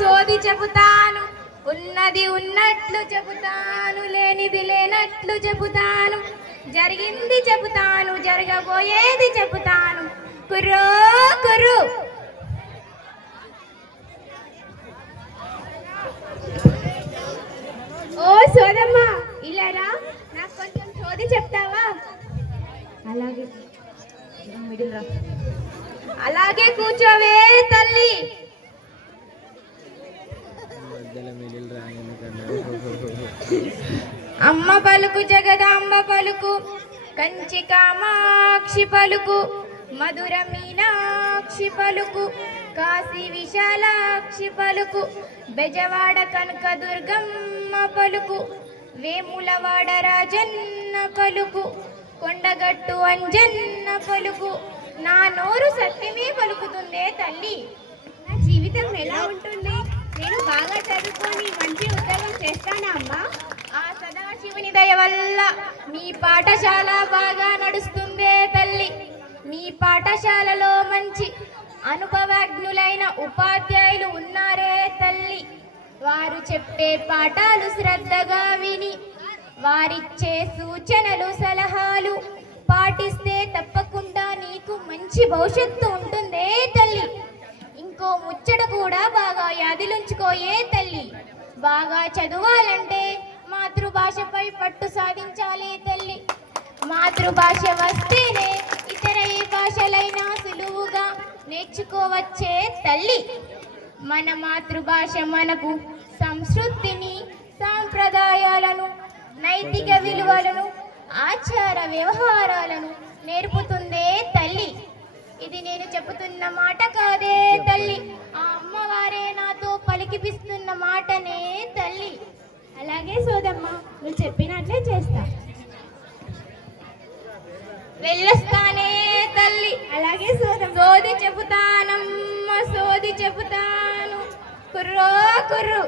సోది చెబుతాను, ఉన్నది ఉన్నట్లు చెబుతాను, లేనిది లేనట్లు చెబుతాను, జరిగింది చెబుతాను, జరగబోయేది చెబుతాను. కుర్రో కుర్రు. ఓ సోదమ్మ, ఇలారా, నాకు కొంచెం సోది చెప్తావా? అలాగే, అలాగే కూర్చోవే తల్లి. అమ్మ పలుకు జగదాంబ పలుకు, కంచి కామాక్షి పలుకు, మధుర మీనాక్షి పలుకు, కాశీ విశాలాక్షి పలుకు, బెజవాడ కనక దుర్గమ్మ పలుకు, వేములవాడ రాజన్న పలుకు, కొండగట్టు అంజన్న పలుకు. నా నోరు సత్యమే పలుకుతుందే తల్లి. నా జీవితం ఎలా ఉంటుంది? నేను బాగా చదువుకొని మంచి ఉద్యోగం చేస్తానా అమ్మా? ఆ సదాశివుని దయ వల్ల మీ పాఠశాల బాగా నడుస్తుందే తల్లి. మీ పాఠశాలలో మంచి అనుభవజ్ఞులైన ఉపాధ్యాయులు ఉన్నారే తల్లి. వారు చెప్పే పాఠాలు శ్రద్ధగా విని వారిచ్చే సూచనలు సలహాలు పాటిస్తే తప్పకుండా నీకు మంచి భవిష్యత్తు ఉంటుందే తల్లి. ఇంకో ముచ్చట కూడా బాగా యాదిలుంచుకోయే తల్లి. బాగా చదవాలంటే మాతృభాషపై పట్టు సాధించాలి తల్లి. మాతృభాష వస్తేనే ఇతర ఏ భాషలైనా సులువుగా నేర్చుకోవచ్చే తల్లి. మన మాతృభాష మనకు సంస్కృతిని, సాంప్రదాయాలను, నైతిక విలువలను, ఆచార వ్యవహారాలను నేర్పుతుందే తల్లి. ఇది నేను చెబుతున్న మాట కాదే తల్లి, ఆ అమ్మవారే నాతో పలికిపిస్తున్న మాటనే తల్లి. అలాగే సోదమ్మ, నువ్వు చెప్పినట్లే చేస్తా. వెళ్ళొస్తానే తల్లి. అలాగే సోదమ్మ. సోది చెబుతానమ్మ, సోది చెబుతాను. కుర్రో కుర్రు.